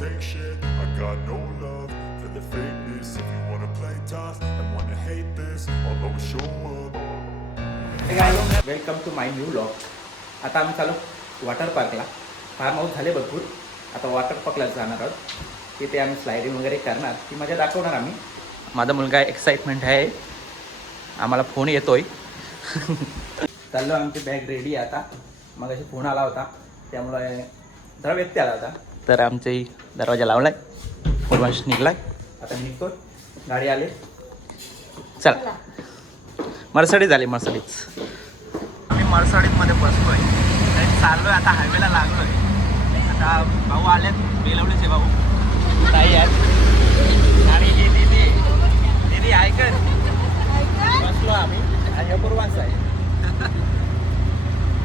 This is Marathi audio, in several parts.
take shit. I got no love for the fakeness. If you wanna play tough and wanna hate this, I'll always show up. Hey guys, welcome to my new vlog. आता आम्ही चालू वॉटर पार्कला. फार्म हाऊस झाले भरपूर. आता वॉटर पार्कला जाणार आहोत. तिथे आम्ही स्लायडिंग वगैरे करणार. ती मजा दाखवणार आम्ही. माझा मुलगा एक्साइटमेंट आहे. आम्हाला फोन येतोय. चाललो आमची बॅग रेडी आहे आता. मग अशी फोन आला होता त्यामुळे जरा व्यक्ती आला होता. तर आमचे दरवाजा लावलाय. पूर्वांश निघलाय. आता मी निघतो. गाडी आले. चला. मर्सडीज आली. मर्सडीज. आम्ही मर्सडीजमध्ये बसलोय. चाललोय आता हायवेला लागलोय. आता भाऊ आलेत. बेलवलीचे भाऊ ताई आहेत. आणि ही दीदी दीदी ऐकत बसलो आम्ही. आणि अपूर्वांश आहे.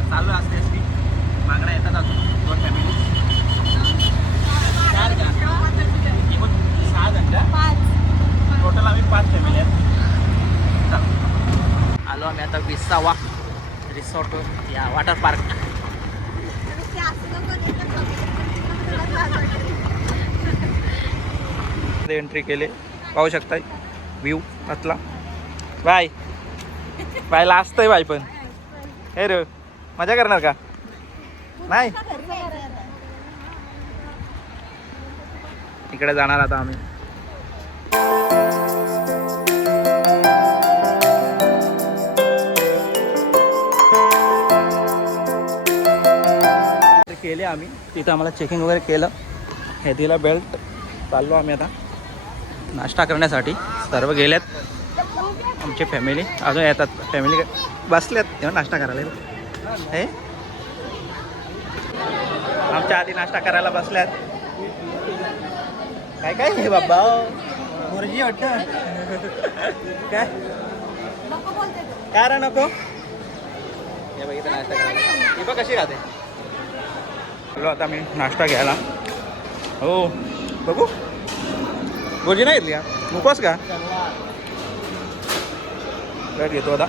चालू असते असती मागण्या येतात अजून 2 फॅमिली. 4 का 6 जण. टोटल आम्ही 5 फॅमिली आहेत. आलो आम्ही आता 20वा रिसॉर्टवर या वॉटर पार्क. एंट्री केले. पाहू शकताय व्ह्यू आतला. बाय बाय लास्ट आहे बाय. पण हे रे मजा करणार का नाही. इकडे जाणार आता आम्ही. केले आम्ही. तिथं आम्हाला चेकिंग वगैरे केलं. हे दिला बेल्ट. चाललो आम्ही आता नाश्ता करण्यासाठी. सर्व गेल्यात आमची फॅमिली. अजून येतात फॅमिली बसल्यात तेव्हा नाश्ता करायला. हे आमच्या आधी नाश्ता करायला बसल्यात. काय काय हे बाबा मुर्गी वाटतं. काय काय रा नको. हे बघितलं नाश्ता करायला. ही बघ कशी राहते. चलो आता मी नाश्ता घ्यायला. हो बघू. गोजी नाही घेतली का. मुकवास का. वेट घेतो आता.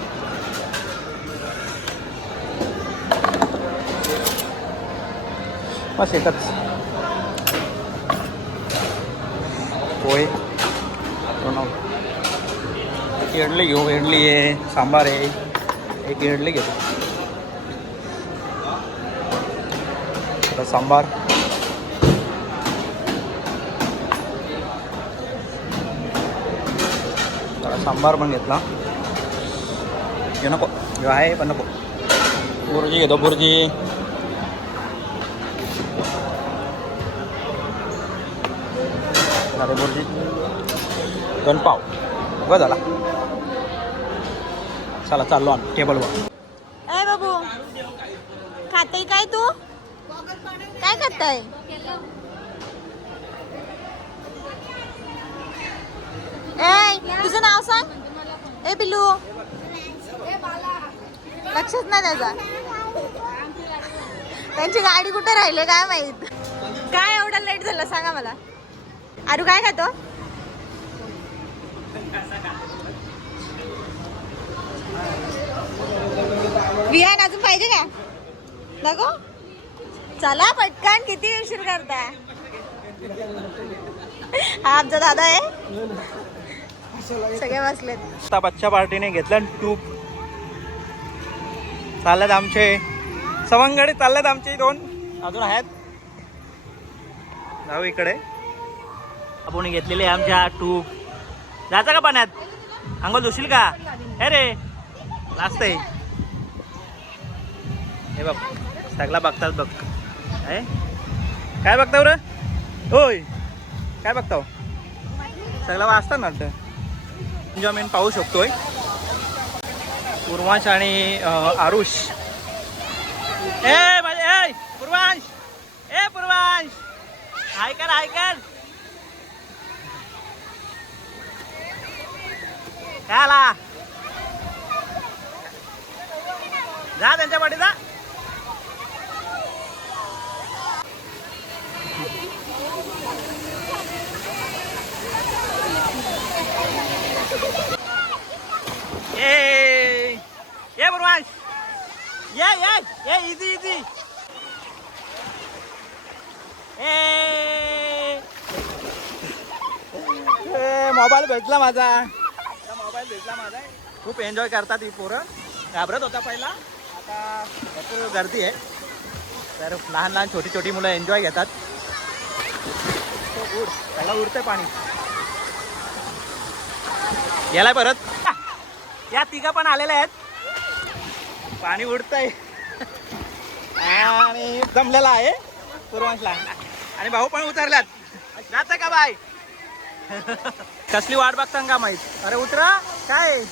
बस एकच पोहे. एक इडली घेऊ. इडली आहे. सांबार आहे. एक इडली घेतो. आता सांबार. सांबार पण घेतला. हे नको. हे आहे पण नको. बुर्जी घेतो. बुर्जी. अरे बुर्जी 2 पाव बघ झाला. चला चाललो आम्ही टेबलवर. ए बाबू खाते काय तू. काय करताय. ए तुझं नाव सांग. ए पिल्लू लक्षच नाही त्याचा. त्यांची गाडी कुठे राहिले काय माहित. काय एवढा लेट झालं सांगा मला. आरू काय खातो. विहान अजून पाहिजे का नको. चला पटकन. किती उशीर करताय. हा आमचा दादा आहे. सगळे बसलेत. आता बच्चा पार्टीने घेतलं टूप. चाललेत आमचे सवंगडी. चाललेत आमचे 2 अजून आहेत. जाऊ इकडे. आपण घेतलेले आमच्या टूप. जायचं का पाण्यात. अंघोळ धुशील का. हे रे लास्ट आहे. हे बघ सगळा बघतात बघ. काय बघताव रे. होय काय बघताव. सगळं वाचतात ना. एन्जॉयमेंट पाहू शकतोय. पूर्वांश आणि आरुष. ए माझे पूर्वांश. ए पूर्वांश हाय कर. हाय कर. काय आला. जा त्यांच्या पाठी जा. ये पूर्वांश. ये इजी इजी. ए मोबाईल भेटला माझा, मोबाईल भेटला माझा. खूप एन्जॉय करतात ही पोरं. घाबरत होता पहिला, आता भरपूर गर्दी आहे. तर लहान लहान छोटी छोटी मुलं एन्जॉय घेतात. उड त्याला उडतंय पाणी. गेलाय परत. या तिघा पण आलेल्या आहेत. पाणी उडतंय आणि जमलेला आहे पूर्वांशला. आणि भाऊ पण उतरल्यात. जात का बाय? कसली वाट बघता का माहित. अरे उतरा. काय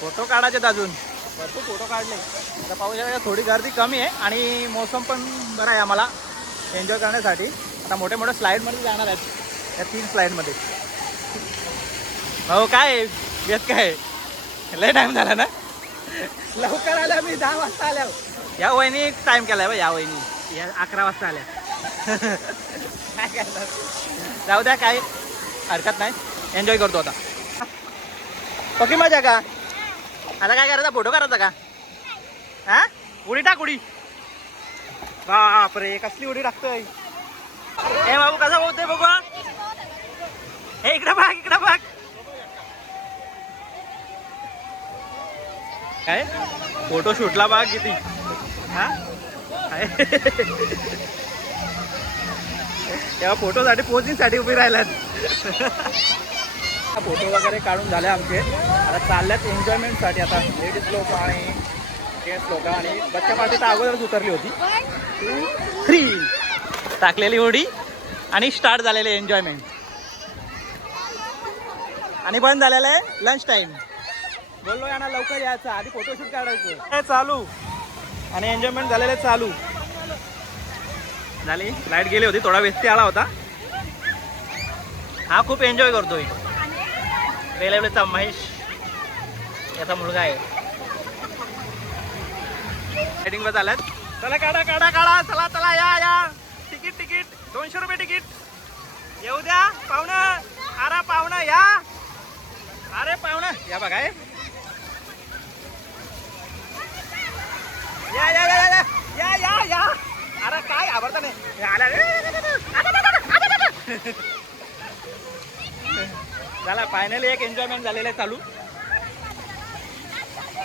फोटो काढायचे अजून, भरपूर फोटो काढले. आता पाहू शकता थोडी गर्दी कमी आहे आणि मोसम पण बरं आहे आम्हाला एन्जॉय करण्यासाठी. आता मोठ्या मोठ्या स्लाईडमध्ये जाणार आहेत, या 3 स्लाईडमध्ये. हो काय येत काय लय टाईम झाला ना. लवकर आल्या मी 10 वाजता आल्या. या वहिनी टाईम केलाय बा. या वहिनी या 11 वाजता आल्या. काय करणार, जाऊ द्या, काय हरकत नाही. एन्जॉय करतो आता. पक्की मजा का? आता काय करायचं, फोटो करायचा का? हा उडी टाक उडी. बापरे कसली उडी टाकतोय. हे बाबू कसा बोलतोय बघू. हे इकडे बघ, इकडे बघ. काय फोटो शूटला बघ किती. हा तेव्हा फोटोसाठी पोजिंगसाठी उभी राहिल्यात. फोटो वगैरे काढून झाले आमचे. आता चालल्यात एन्जॉयमेंटसाठी. आता लेडीज लोक आणि जेंट्स लोक आणि बच्चा पार्टी तर अगोदरच उतरली होती. 2, 3 टाकलेली उडी आणि स्टार्ट झालेले एन्जॉयमेंट. आणि बंद झालेलं आहे लंच टाईम. बोललो यांना लवकर यायचं, आधी फोटोशूट काढायचं. चालू आणि एन्जॉयमेंट झालेलं चालू झाली. लाईट गेली होती, थोडा व्यस्ती आला होता. हा खूप एन्जॉय करतोय. रेल्वेचा महेश याचा मुलगा आहे. रायडिंग वर झाल्यात. चला काढा काढा काढा. चला चला या या. तिकीट तिकीट 200 रुपये तिकीट. येऊ द्या पाहुणं. अरे पाहुणं या. अरे पाहुणं या बघा. या या या या या या या. अरे काय आवडतं नाही. झाला फायनली एक एन्जॉयमेंट झालेलं आहे चालू.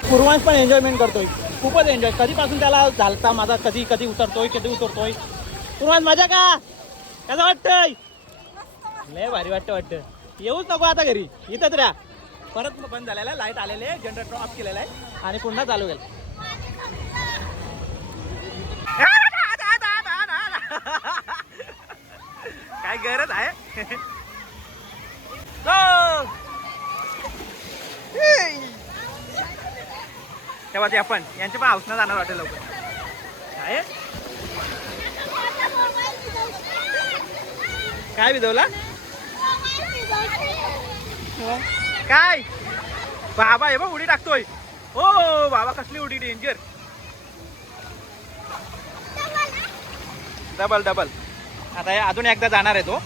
पूर्वांश पण एन्जॉयमेंट करतोय, खूपच एन्जॉय. कधीपासून त्याला झालता माझा, कधी कधी उतरतोय कधी उतरतोय. पूर्वांश मजा का? कसं वाटतंय? लय भारी वाटतं. येऊच नको आता घरी, इथंच राहा. परत बंद झालेला आहे, लाईट आलेले आहे, जनरेटर ऑफ केलेला आहे आणि पुन्हा चालू केलं. काय गरज आहे. तेव्हा ते आपण यांची पण हाऊसनं जाणार वाटेल लवकर. काय काय भिजवला काय? बाबा हे बघ उडी टाकतोय. हो बाबा कसली उडी, डेंजर. Double double. आता अजून एकदा जाणार आहे तो.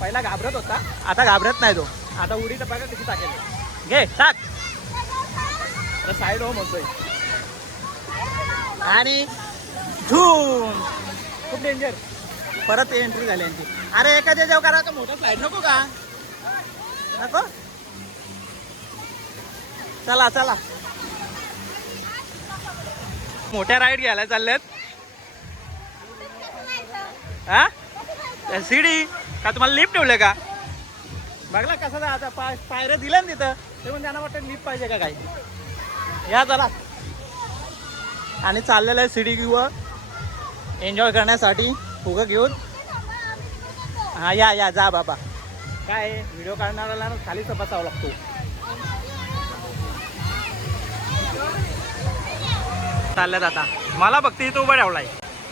पहिला घाबरत होता, आता घाबरत नाही तो. आता उडी तर बघा कशी टाकेल. घे टाक. साईड हो म्हणतोय आणि झूम. खूप डेंजर. परत एंट्री झाली यांची. अरे एखाद्या जेव्हा करा तर मोठा फ्लाईट नको का? नको. चला चला मोठ्या राईड घ्यायला चालल्यात. हा सीडी का तुम्हाला लिफ्ट ठेवलं का? बघला कसं आता पायऱ्या दिल्या ना तिथं, ते पण त्यांना वाटतं लिफ्ट पाहिजे का काही. या चला. आणि चाललेलं आहे सीडी किंवा एन्जॉय करण्यासाठी फुगं घेऊन. हा या या जा बाबा. काय व्हिडिओ काढणाऱ्याला खालीच बसावं लागतो. चालल्यात आता. मला फक्त इथं उभा ठेवलाय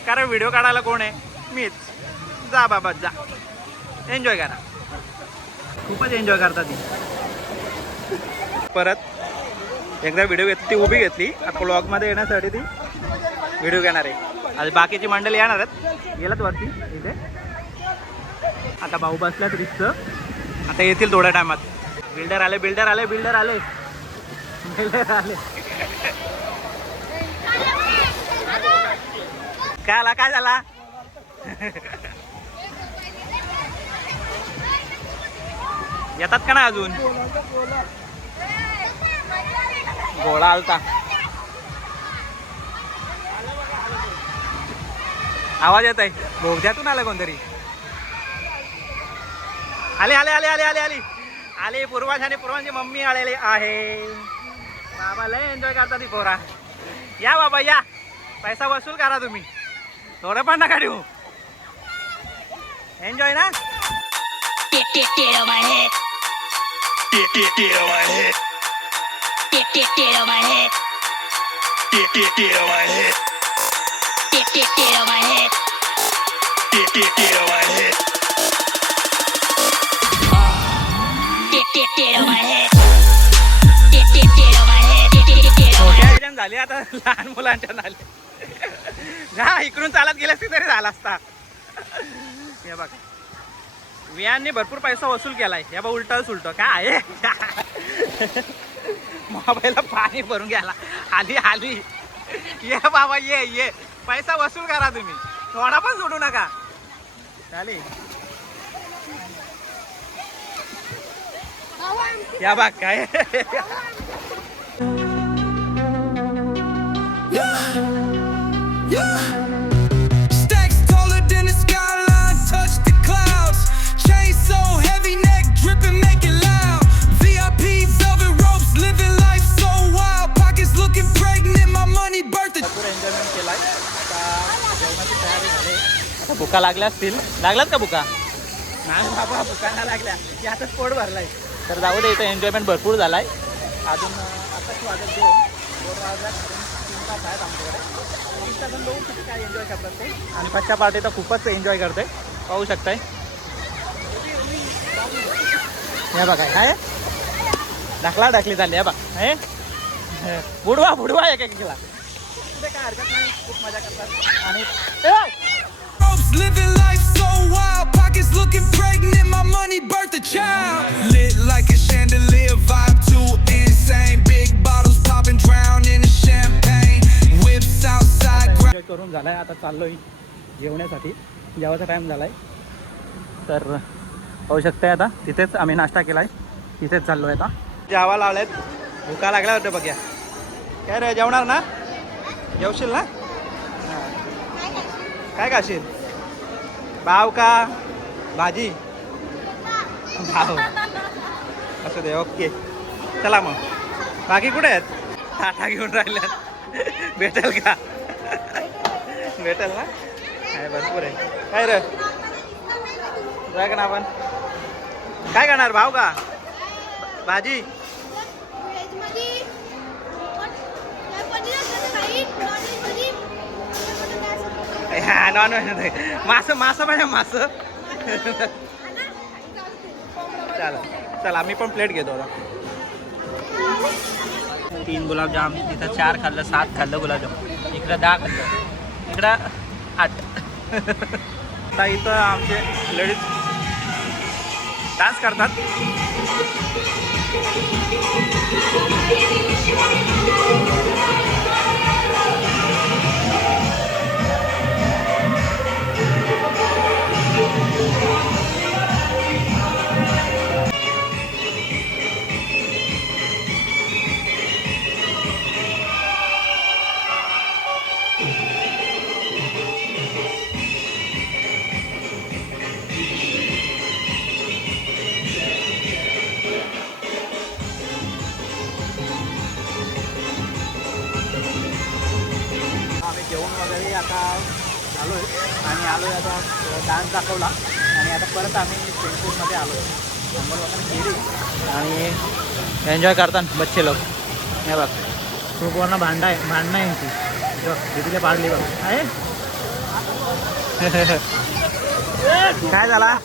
कारण व्हिडिओ काढायला कोण आहे? मीच. जा बाबा जा, एन्जॉय करा. खूपच एन्जॉय करतात ती. परत एकदा व्हिडिओ घेतली, ती उभी घेतली. आता ब्लॉगमध्ये येण्यासाठी ती व्हिडिओ घेणार आहे. आज बाकीची मंडळी येणार आहेत, गेलात वरती इथे. आता भाऊ बसल्यात रिक्षाचं, आता येतील थोड्या टायमात. बिल्डर आले बिल्डर आले बिल्डर आले बिल्डर आले. काय आला काय झाला? येतात का ना अजून? गोळा आलता. आवाज येत आहे. बोगद्यातून आलं कोणतरी. आले आले आले आले आले आले आले पूर्वाज आणि पूर्वांची मम्मी आलेली आहे. बाबा लय एन्जॉय करता ती पोरा. या बाबा या, पैसा वसूल करा तुम्ही, थोडं पण नका देऊ. एन्जॉय ना. Get on my head. Get on my head. Get on my head. Get on my head. Get on my head. Get on my head. Get on my head. Get on my head. Get on my मोठ्या head. ह्याच्यात झाली आता लहान मुलांच्या झाले. जा इकडून चालत गेले असते तरी झाला असता. हे बघ वियांनी भरपूर पैसा वसूल केलाय. हे बघ उलट सुलट काय आहे. मोबाईलला पाणी भरून गेला. आली आली. ये बाबा ये ये, पैसा वसूल करा तुम्ही, थोडा पण सोडू नका. चालेल या बघ काय. Stacks taller than the skyline, touch the clouds. Chain so heavy, neck dripping, make it loud. VIP, velvet ropes, living life so wild. Pockets looking pregnant, my money birthday. भरपूर एन्जॉयमेंट केलाय. आता जेवणाची तयारी झाली. आता भुका लागल्या असतील. लागलात का भुका? नाही बाबा भुकांना लागल्या की आता पोट भरलाय. तर जाऊ दे, इथं एन्जॉयमेंट भरपूर झालाय. अजून आताच वाजत 2 वाजल्यात. 3 तास आहेत आमच्याकडे. 3 तासांत बघू किती काय एन्जॉय करतात ते. आणि फर्स्टच्या पार्टी तर खूपच एन्जॉय करते, पाहू शकताय. हे बघा काय ढकला ढकली झाली. हे बघ हे बुडवा बुडवा एक एक केला. कुठे काय हरकत नाही, खूप मजा करतात. आणि Ropes, living life so wild. Pockets looking pregnant, my money birthed a child. Lit like a chandelier, vibe too insane. Big bottles popping, drown in the champagne. Whips outside. Enjoy करून झालाय. आता चाललोय जेवण्यासाठी. जेवायचा टाईम झालाय. तर पाहू शकताय आता तिथेच आम्ही नाश्ता केलाय, तिथेच चाललोय आता. जेवा लावलेत. भुका लागल्या होत्या बघ्या. काय रे जेवणार ना? जेवशील ना? काय खाशील? भाव का भाजी? भाव असं दे. ओके चला मग. बाकी कुठे आहेत? टाटा घेऊन राहिल्यात. भेटेल का? भेटेल ना? आहे भरपूर आहे. काय रे जाय का ना आपण? काय करणार? भाव का भाजी? हा नॉन व्हेज. मासं मासं पाहिजे मासं. चला चला आम्ही पण प्लेट घेतो आता. 3 गुलाबजाम, तिथं 4 खाल्लं, 7 खाल्लं गुलाबजाम. इकडं 10 खाल्लं, इकडं 8. आता इथं आमचे लेडीज डान्स करतात. जेवण वगैरे आता आलो आहे आणि आलो आहे आता. डान्स दाखवला आणि आता परत आम्ही स्विमिंग पूलमध्ये आलो आहे. अंघोळ वगैरे केली आणि एन्जॉय करतात बच्चे लोक. हे बघ खूप वरनं भांडणं आहे यांची. तिथे पाडली बघ आहे. काय झाला?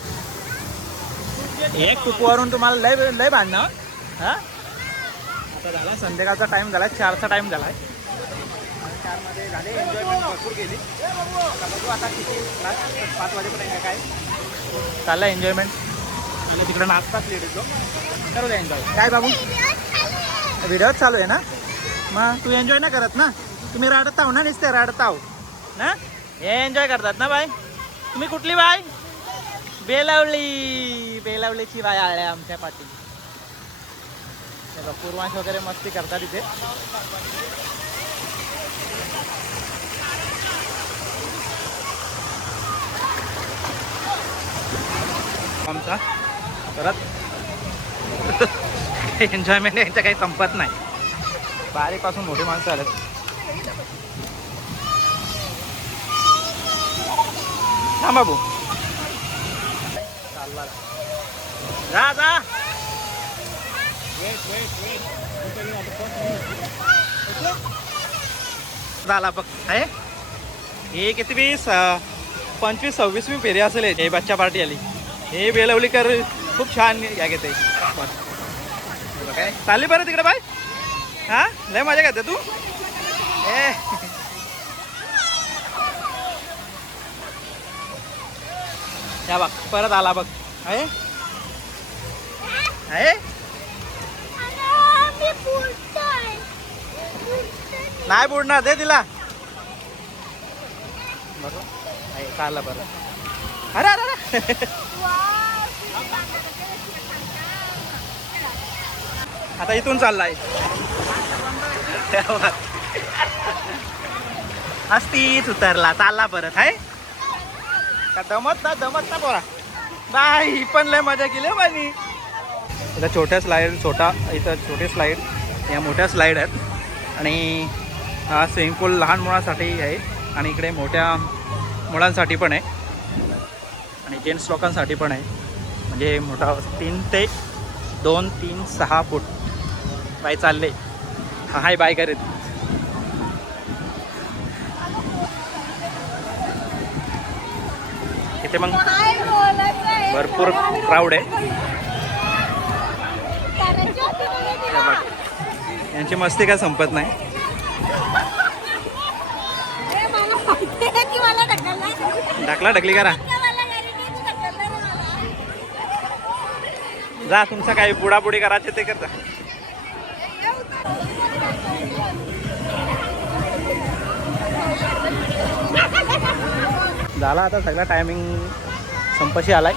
एक टुकूवरून तुम्हाला लय लय भांडणं. हां आता झाला संध्याकाळचा टाईम झाला, 4चा टाईम झाला आहे. 4मध्ये झाले एन्जॉयमेंट भरपूर केली. आता बघू आता किती 5 वाजेपर्यंत काय चाललं एन्जॉयमेंट. आणि तिकडं नाचतात लेडीज लोक. करू द्या एन्जॉय. काय बाबू व्हिडिओच चालू आहे ना? मग तू एन्जॉय ना करत ना? तुम्ही रडत आहो ना? नुसते रडत आहो ना? हे एन्जॉय करतात ना बाय? तुम्ही कुठली बाय? बेलावलीची बाय आल्या आमच्या पाठी. पूर्वांश वगैरे मस्ती करतात इथे. आमचा परत एन्जॉयमेंट यांचं काही संपत नाही. बारीपासून मोठी माणसं आलेत. हा बाबू चालला जा जा. झाला बघ आहे हे किती 25-26वी फेरी असेल हे बच्चा पार्टी आली. हे बेलवलीकर खूप छान या घेते. काय चालली बरं तिकडे बाय. हा लय मजा घेते तू. ए या बघ परत आला बघ. आहे नाही बुडणार दे तिला. बरोबर चालला बरं. अरे अरे आता इथून चाललाय. हस्तीच उतरला चालला परत. आहे का दमत ना पोरा. नाही पण लय मजा केली बाई. इथं छोट्या स्लाईड इथं छोटे स्लाईड या मोठ्या स्लाईड आहेत. आणि हा स्विमिंग पूल लहान मुलांसाठी आहे आणि इकडे मोठ्या मुलांसाठी पण आहे आणि जेंट्स लोकांसाठी पण आहे. म्हणजे मोठा 3 ते 2, 3, 6 फूट बाय चालले. हाय बाय करीत. इथे मग भरपूर क्राऊड आहे. यांची मस्ती काय संपत नाही. ढकली करा जा. तुमचं काही बुडाबुडी करायचे ते करता. झाला आता सगळा टायमिंग संपशी आलाय.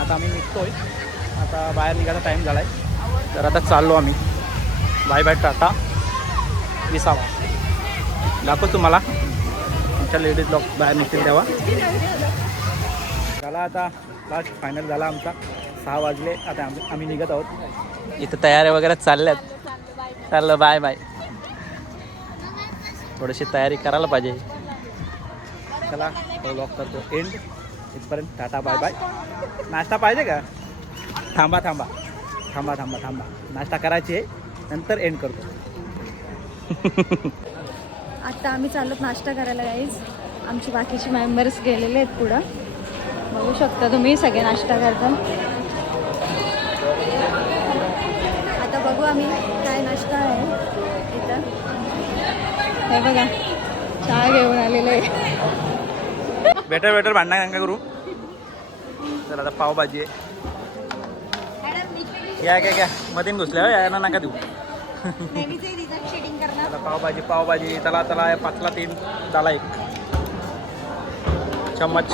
आता आम्ही निघतोय. आता बाहेर निघायचा टाईम झालाय. तर आता चाललो आम्ही. बाय बाय टाटा विसावा. दाखव तुम्हाला आमच्या लेडीज लोक बाहेर निघतील तेव्हा. झाला आता लास्ट फायनल झाला आमचा. 6 वाजले. आता आम्ही निघत आहोत. इथं तयारी वगैरे चालल्यात. चाललं बाय बाय. थोडीशी तयारी करायला पाहिजे. चला ब्लॉग करतो एंड. इथपर्यंत टाटा बाय बाय. नाश्ता पाहिजे का. थांबा नाश्ता करायची आहे नंतर एंड करतो. आता आम्ही चाललो नाश्ता करायला गाईज. आमचे बाकीचे मेंबर्स गेलेले आहेत पुढं. बघू शकता तुम्ही सगळे नाश्ता करता. आता बघू आम्ही काय नाश्ता आहे इथं. हे बघा चहा घेऊन आलेलं आहे. बेटर भांडणं नका करू. चला आता पावभाजी आहे. घ्या मधीन घुसल्या यायला नका देऊ. आता पावभाजी चला 5ला 3 झाला 1 चम्मच.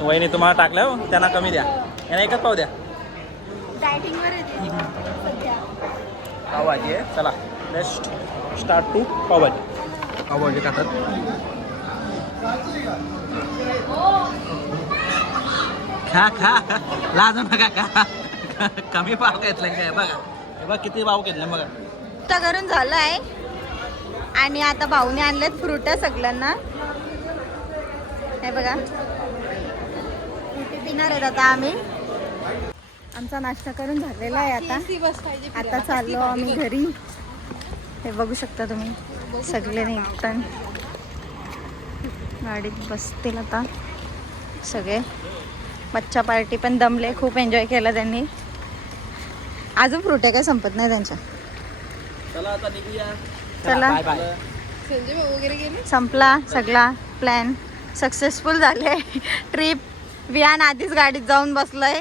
वहिनी तुम्हाला टाकल्या हो त्यांना कमी द्या. यांना एकच पाव द्या. पावभाजी आहे. चला लेट्स स्टार्ट टू पावभाजी खातात. खा लाजू नका का. कमी पाव घेतलं काय बघा. हे बघा किती पाव घेतलं बघा. नाश्ता करून झालं आहे आणि आता भाऊने आणलेत फ्रूट सगळ्यांना. हे बघा फ्रुटी पिणार आहेत आता आम्ही. आमचा नाश्ता करून झालेला आहे. आता चाललो आम्ही घरी. हे बघू शकता तुम्ही सगळे निघताना गाडीत बसतील आता सगळे. बच्चा पार्टी पण दमले. खूप एन्जॉय केला त्यांनी. अजून फ्रुट्या काय संपत नाही त्यांच्या. चला आता निघूया. चला बाय बाय. संपला सगळा प्लॅन. सक्सेसफुल झाले ट्रिप. वियान आधीच गाडीत जाऊन बसलोय.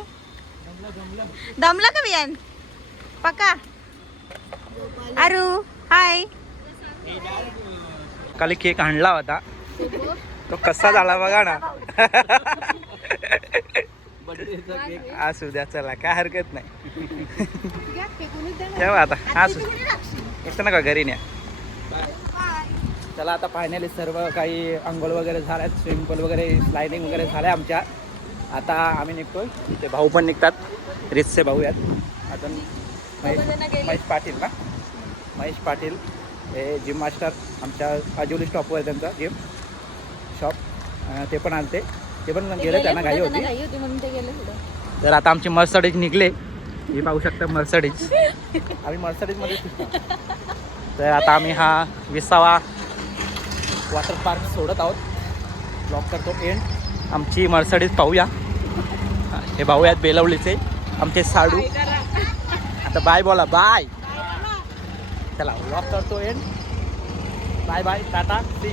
दमला का वियान पक्का. अरू हाय. काली केक आणला होता तो कसा झाला बघा ना. असू द्या चला काय हरकत नाही. ठेवा आता असू येतं ना का घरी न्या. चला आता फायनली सर्व काही अंघोळ वगैरे झाल्यात, स्विमिंग पूल वगैरे स्लायडिंग वगैरे झाल्या आमच्या. आता आम्ही निघतोय, ते भाऊ पण निघतात, रिसचे भाऊ आहेत. अजून महेश पाटील ना, महेश पाटील हे जिम मास्टर आमच्या आजिवली स्टॉपवर आहे त्यांचा जिम शॉप, ते पण आलते, ते पण गेले, त्यांना घाई होती म्हणून ते गेले पुढे. तर आता आमची मर्सडीज निघले, हे पाहू शकता मर्सडीज, आम्ही मर्सडीजमध्ये शिकतो. तर आता आम्ही हा 20वा वॉटर पार्क सोडत आहोत, ब्लॉक करतो एंड. आमची मर्सडीज पाहूया, हे भाऊ आहेत बेलवलीचे आमचे साडू. आता बाय बोला, बाय. चला ब्लॉक करतो end. Bye bye, tata, C.